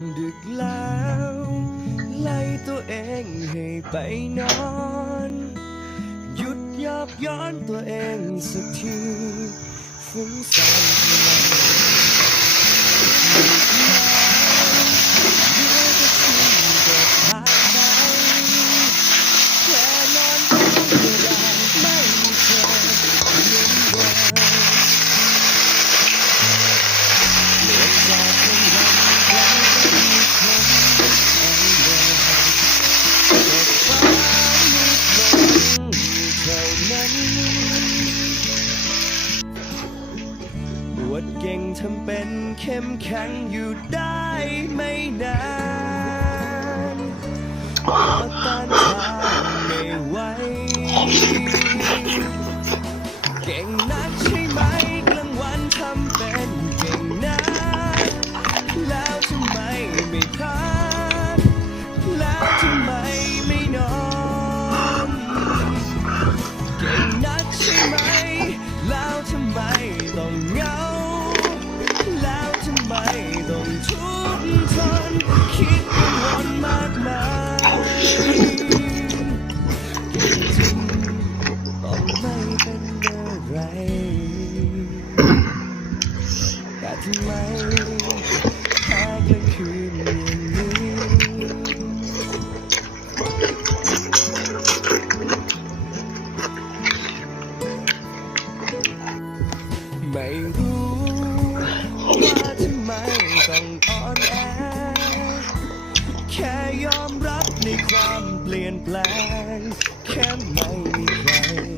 ดึกแล้วไล่ตัวเองให้ไปนอน หยุดยอกย้อนตัวเองสักทีฟุ้งซ่าน ทำเป็นเข้มแข็งอยู่ได้ไม่นานต้านทานไม่ไหวเก่งนักใช่ไหมกลางวันทำเป็นเก่งนักแล้วทำไมไม่พัก ทำไมหากลางคืนอย่างนี้ไม่รู้ว่าทำไมต้องอ่อนแอแค่ยอมรับในความเปลี่ยนแปลงแค่ไม่มี